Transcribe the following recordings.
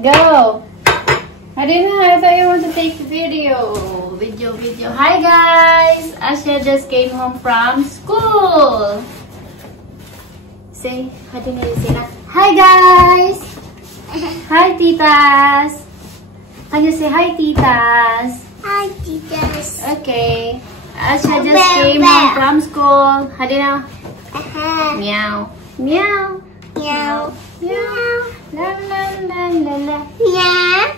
Go! I thought you want to take video. Video. Hi guys! Asya just came home from school. Say, hi guys! Hi titas! Can you say hi titas? Hi, titas. Okay. Asya just came home from school. Hadina. Meow. Meow. Meow. Meow. La la la la la. Meow.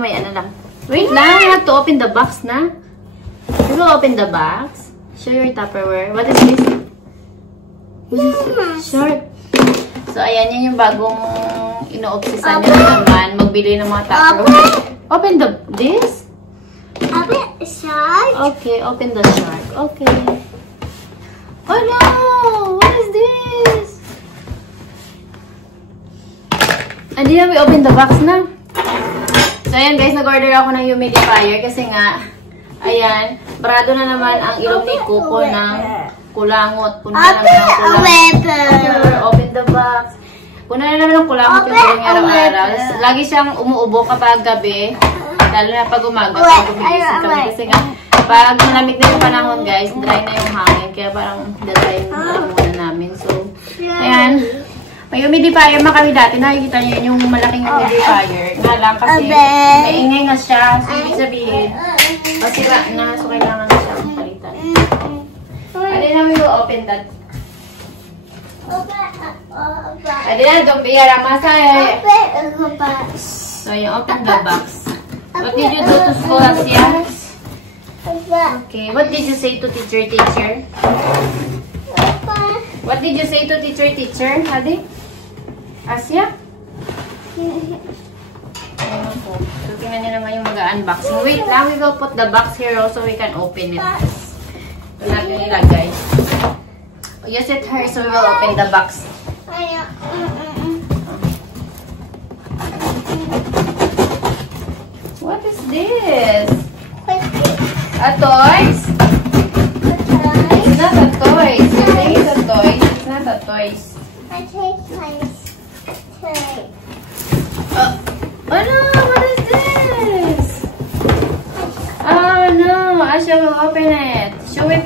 May ano lang. Wait lang, we have to open the box na. We will open the box. Show your Tupperware. What is this? Short. So, ayan, yan yung bagong ino-obsesan nyo naman. Magbili ng mga Tupperware. Open this? Open the shark. Okay, open the shark. Okay. Oh no! What is this? And then we open the box na. So, ayan guys, nag-order ako ng humidifier kasi nga, ayan, barado na naman ang ilong ni Kuko ng kulangot. Puno na naman ng kulangot. Open the box. Puno na naman ng kulangot yung ilong niya araw-araw. Lagi siyang umuubo kapag gabi, lalo na pag umaga, pag gumigising kami. Kasi nga, pag malamig na yung panahon guys, dry na yung hangin. Kaya parang dry na muna namin. So, ayan. May humidifier man kami dati. Nakikita niyo yung malaking humidifier. Nga lang kasi maingay nga siya. So, ibig sabihin, masira na. So, kailangan na siyang palitan. And then, we will open that. And then, don't be aramasa. So, you open the box. What did you do to school, Asya? Okay, what did you say to teacher? What did you say to teacher? Hadi? Asya? Ayun po. So, tingnan nyo naman yung mag-unboxing. Wait lang, we will put the box here also we can open it. Wala nyo ilagay. You sit here so we will open the box. What is this? A toys? It's not a toys. You think it's a toys? It's not a toys. I take toys. Oh no! What is this? Oh no! Asya will open it. Show it.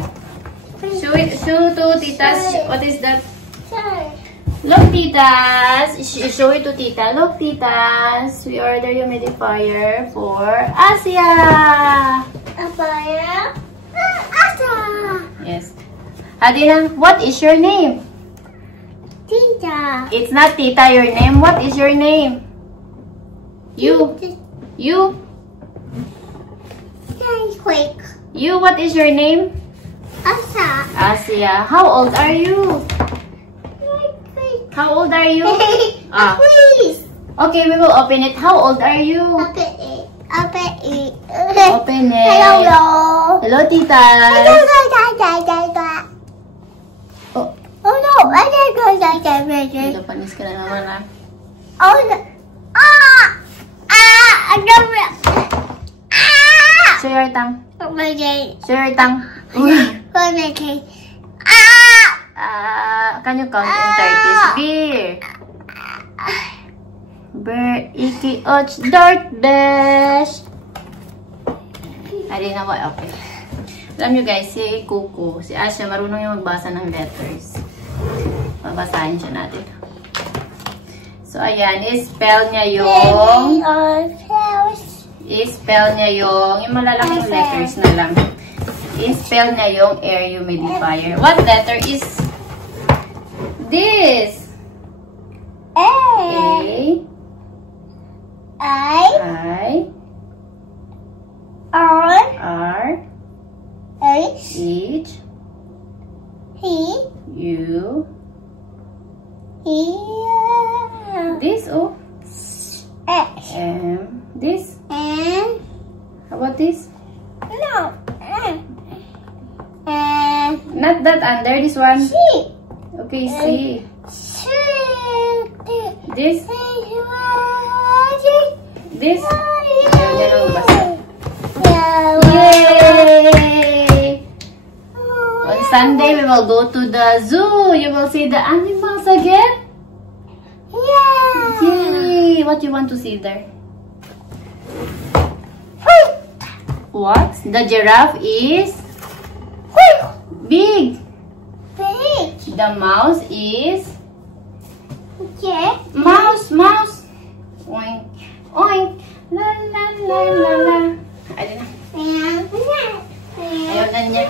Show to titas. What is that? Look, titas. Show it to tita. Look, titas. We order humidifier for Asya. Yes. Hadina, what is your name? Tita. It's not tita your name. What is your name? You. Quick. You, what is your name? Asa. Asya. How old are you? How old are you? Please. Okay, we will open it. How old are you? Open it. Open it. Open it. Hello. Hello, tita. Oh no! I didn't go like that. Ito, panis ka na naman ah. Oh no! I don't know. Show your tongue. Okay. Show your tongue. Okay. Can you count in 30s? Beer. Bear, iki, och, dart, dash. I didn't know what. Okay. Alam nyo guys, si Kuko, si Asya, marunong yung magbasa ng letters. Babasahin siya natin. So, ayan, i-spell niya yung malalaking letters na lang. I-spell niya yung air humidifier. What letter is this? A. I. R. H. U. This O. H. M. This. N. How about this? No. Not that under, this one. C. Okay, C. This. This. Yay! On Sunday, we will go to the zoo. You will see the animals again. Yeah. Yay! what you want to see there. What? The giraffe is big. Big. The mouse is Yeah. mouse. Oink, oink. La la la la la. Ayun na. Ayaw na niya.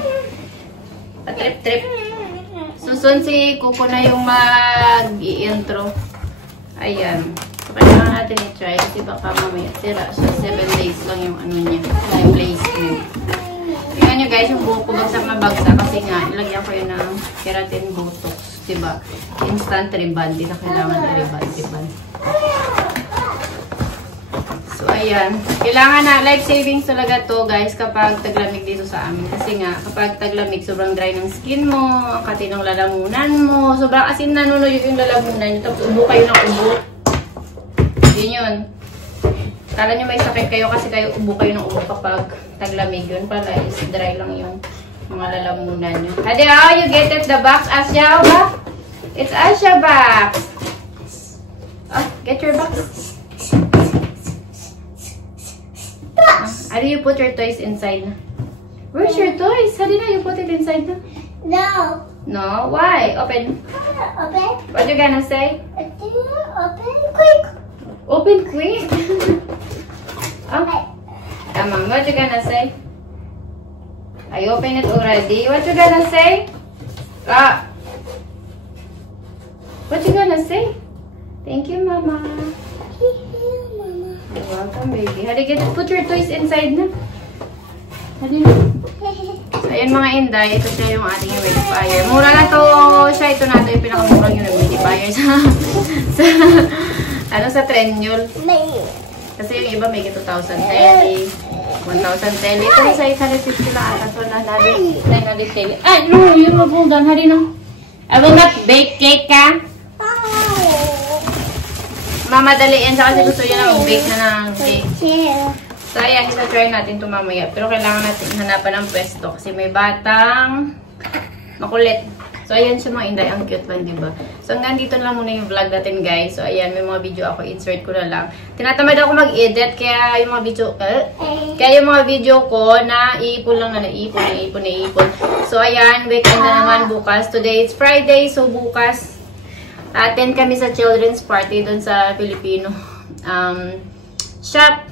Patrip-trip. Susun si Kuko na yung mag-i-intro. Ayan. So, kailangan natin i-try kasi baka mamaya sira siya. 7 days lang yung ano niya. Yung placement. Tingnan nyo guys, yung buhok ko bagsak na bagsak kasi nga, ilagyan ko yun ng keratin botox. Diba? Instant reband. Di na kailangan i-reband. So, ayan. Kailangan na, life savings talaga to guys kapag taglamig dito sa amin. Kasi nga, kapag taglamig, sobrang dry ng skin mo, ang kati ng lalamunan mo, sobrang asin nanunuyo yung lalamunan nyo, tapos ubo kayo ng ubo. Yun yun. Kala nyo may sakit kayo kasi kayo ubo kayo ng ubo kapag taglamig. Yun pala is dry lang yung mga lalamunan nyo. Hadi, how you get it the box, Asya? Ba? It's Asya box. Oh, get your box. How do you put your toys inside? Where's your toys? How did you put it inside? No. No? Why? Open. Open. What you gonna say? Open quick. Open quick. Okay. Come on. What you gonna say? I open it already. What you gonna say? Ah. What you gonna say? Thank you, Mama. You're welcome, baby. Hadi, put your toys inside na. Hadi na. So, ayan mga inday. Ito siya yung ating humidifier. Mura na to siya. Ito na ito yung pinakamurang yung humidifier sa Trendyol. Kasi yung iba may 2,000 tele, 1,000 tele. Ito na sa 150 lang ata. So, na tele. Ay, no! Yung mabungan. Hadi na. Abungat, bake cake ka? Mamadaliin siya kasi gusto niya na mag-bake na ng cake. So, ayan, isa-try natin ito mamaya. Pero kailangan natin hanapan ng pwesto kasi may batang makulit. So, ayan siya mga inday. Ang cute ba, diba? So, hanggang dito na lang muna yung vlog natin, guys. So, ayan, may mga video ako. Insert ko na lang. Tinatamad ako mag-edit kaya yung mga video ko na iipon lang na naipon. So, ayan, weekend na naman bukas. Today, it's Friday. So, bukas attend kami sa children's party doon sa Filipino shop.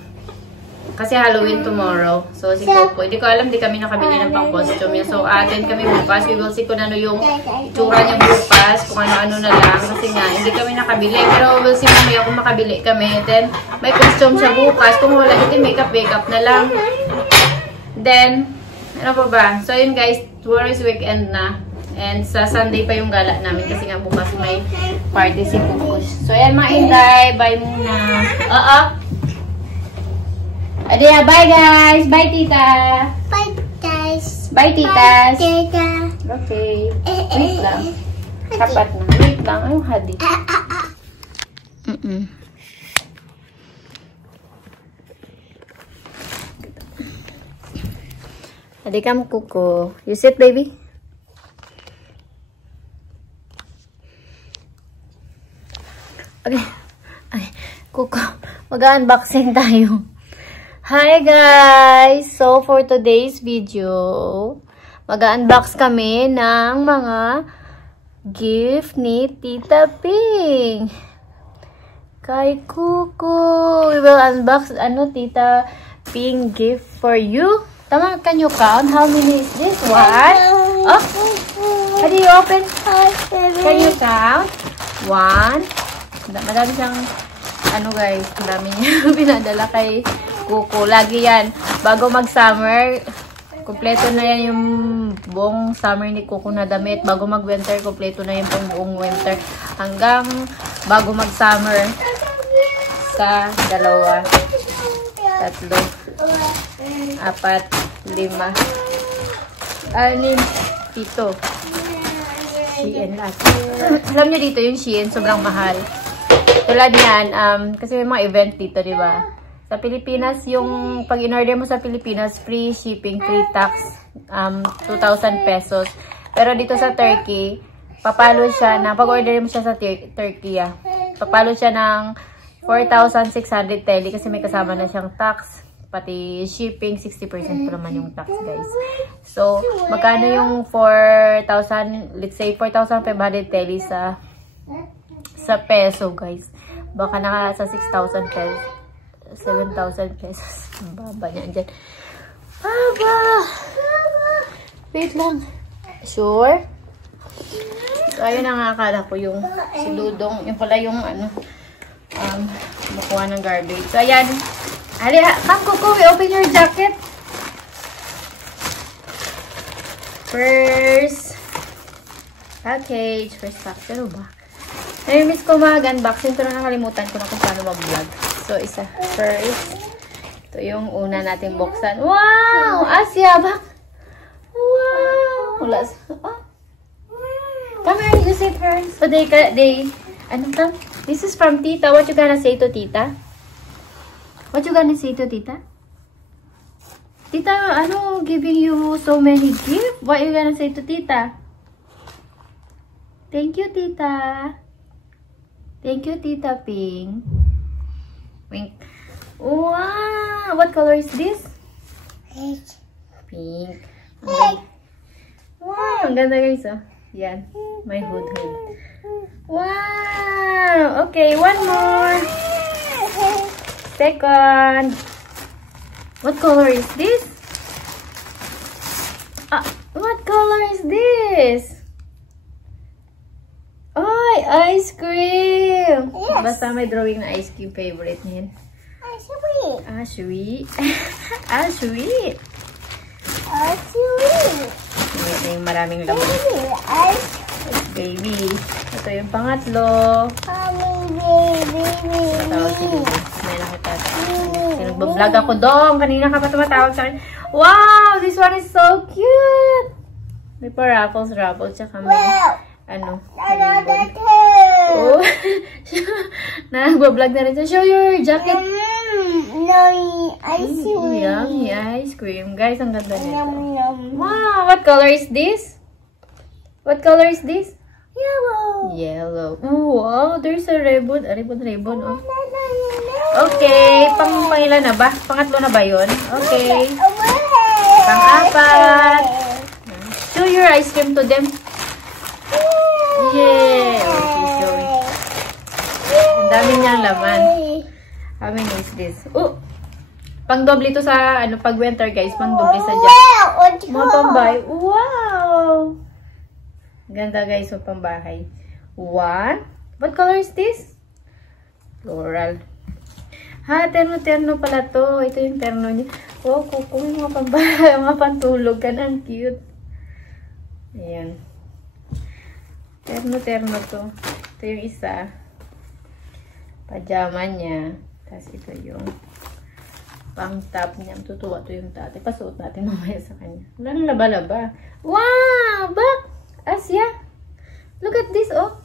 Kasi Halloween tomorrow. So, si Coco, hindi ko alam, di kami nakabili ng pang-costume niya. So, attend kami bukas. We will see kung ano yung itsura niya bukas. Kung ano-ano na lang. Kasi nga, hindi kami nakabili. Pero we'll see mamaya kung makabili kami. Then, may costume siya bukas. Kung wala, hindi makeup na lang. Then, ano pa ba? So, yun guys, tomorrow is weekend na. And sa Sunday pa yung gala namin kasi nga bukas may party si Kukus. So, ayan mga inday. Bye muna. Adia, bye guys. Bye tita. Bye guys. Bye titas. Bye tita. Okay. Wait lang. Kapat na. Wait lang. Ayong hadi. Hadi ka mo Kuko. You sit baby. Okay. Ay, Kuko. Mag-unboxing tayo. Hi guys! So, for today's video, mag-unbox kami ng mga gift ni Tita Ping. Kay Kuko. We will unbox, Tita Ping gift for you. Tama, can you count? How many is this? One? Oh! How do you open? Can you count? One. Madami siyang, guys, madami niya pinadala kay Kuko. Lagi yan. Bago mag-summer, kompleto na yan yung buong summer ni Kuko na damit. Bago mag-winter, kompleto na yan yung buong winter. Hanggang bago mag-summer sa 2, 3, 4, 5, 6, 7, 7. Shein lahat. Alam niyo dito yung Shein, sobrang mahal. Tulad yan, kasi may mga event dito, di ba? Sa Pilipinas, yung pag in-order mo sa Pilipinas, free shipping, free tax, 2,000 pesos. Pero dito sa Turkey, papalo siya na, pag-order mo siya sa Turkey, papalo siya ng 4,600 tele kasi may kasama na siyang tax. Pati shipping, 60% pa naman yung tax, guys. So, magkano yung 4,000, let's say 4,500 tele sa peso, guys. Baka naka sa 6,000 pesos. 7,000 pesos. Ang baba niya dyan. Baba! Wait lang. Sure? So, ayun ang akala ko yung si Dudong. Yung pala yung makuha ng garbage. So, ayan. Halika, come, Coco, we open your jacket. First package. First package. Ano ba? Nami-miss ko mag-unboxing. Pero nakalimutan ko na kung paano mag-vlog. So, isa. First. Ito yung una nating buksan. Wow! Asya, bak! Wow! Wala sa... Oh. Come here, you sit first. So, ano to? This is from Tita. What you gonna say to Tita? What you gonna say to Tita? Tita, giving you so many gifts. What you gonna say to Tita? Thank you, Tita. Thank you, Tita Pink. Pink. Wow! What color is this? Pink. Wow! Ang ganda, guys, oh. Yan. My hood. Wow! Okay, one more. Second. What color is this? What color is this? Oh, ice cream! Yes. Basta may drawing na ice cream favorite niya. Sweet. Sweet. Sweet. Sweet. Ito yung maraming laman. Baby. Ito yung pangatlo. Baby. May nakita. Nagbablog ako doon. Kanina ka pa tumatawag sa akin. Wow! This one is so cute! May pa raffles. Tsaka may oh. Nagbablog na rin siya. Show your jacket. Ice cream. Yummy ice cream. Guys, ang ganda nito. Wow! What color is this? What color is this? Yellow. Yellow. Wow! There's a ribbon. Ribbon. Oh. Okay. Pangilan na ba? Pangatlo na ba yun? Okay. Pang-apat. Show your ice cream to them. Yeah. Okay, show it. Ang dami niyang laman. How many is this? Oh! Pang-doble ito sa, pag winter, guys. Pang-doble sa jacket. Mga pambahay. Wow! Ganda, guys, sa pambahay. One. What color is this? Floral. Terno pala to. Ito yung terno niya. Oh, kuko, may mga pambahay, mga pantulog. Ang cute. Ayan. Terno to. Ito yung isa. Pajama niya. Tapos ito yung pang-top niya. Tutuwa to yung tate. Pasuot natin mamaya sa kanya. Wala nang laba-laba. Wow! Bak! Asya! Look at this, oh!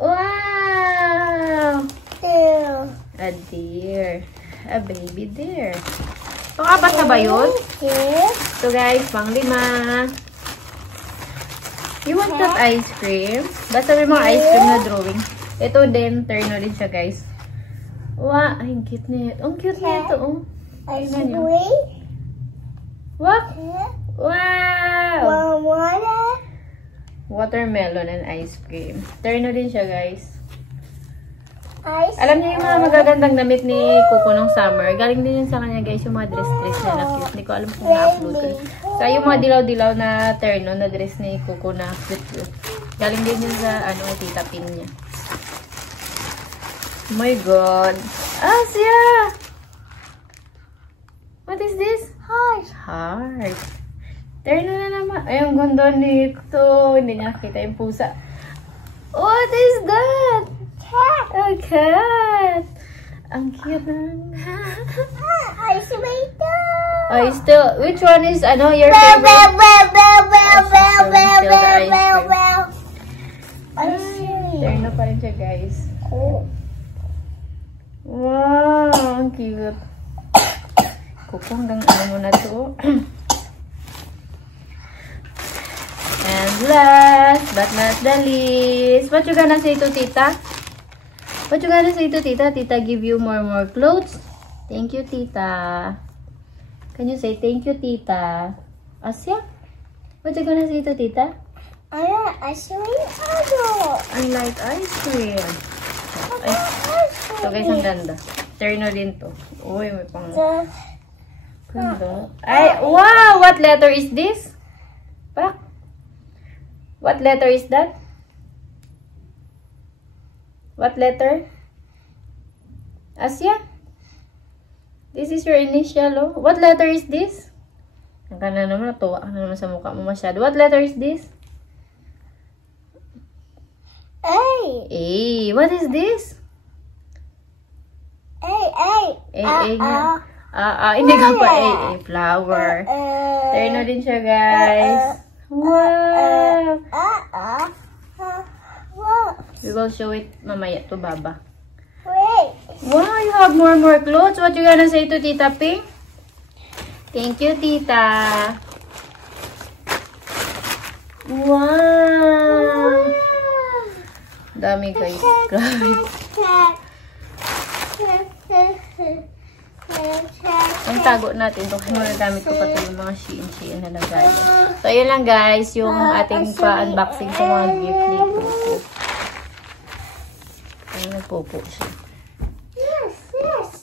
Wow! A deer. A baby deer. Pang-apat na ba yun? So guys, pang-5. You want that ice cream? Basta may mga ice cream na drawing. Ito din, terno din siya, guys. Wow, ay, ang cute na ito. Ang cute na ito, oh. Ice cream? What? Wow! Watermelon and ice cream. Terno din siya, guys. Alam niyo yung mga magagandang damit ni Coco nung summer. Galing din yun sa kanya, guys. Yung mga dress niya na cute. Hindi ko alam kung na-upload ko. So, yung mga dilaw-dilaw na terno na dress ni Coco na cute. Galing din yun sa, tita pin niya. Oh my God. Asya! What is this? Heart. Terno na naman. Ay, ang ganda nito. Hindi niya nakita yung pusa. What is that? Cat. A cat. Ang cute na. Which one is, your favorite? Terno pa rin siya, guys. Wow, ang cute. Kuko, hanggang mo na to. And last but not the least, what you gonna say to Tita? What you gonna say to Tita? Tita give you more clothes? Thank you, Tita. Can you say thank you, Tita? Asya? What you gonna say to Tita? I like ice cream. I like ice cream. Ay, so guys, ang ganda. Terno din to. Uy, may pang... Ganda. Ay, wow! What letter is this? Pak? What letter is that? What letter? Asya? This is your initial, oh. What letter is this? Ang kana naman, natuwa ka na naman sa mukha mo masyado. What letter is this? A. A. What is this? A. nga. Hindi ka pa A. Flower. Terno din siya, guys. Wow! We will show it mamaya to Baba. Wait. Wow, you have more clothes. What you gonna say to Tita Pink? Thank you, Tita. Wow! Dami, guys. Grabe. Ang tago natin ito. Kaya magagamit ko pati yung mga Shein na lagay. So, ayun lang, guys. Yung ating pa-unboxing sa mga gift ni Pupo. Ayun, nagpupo siya.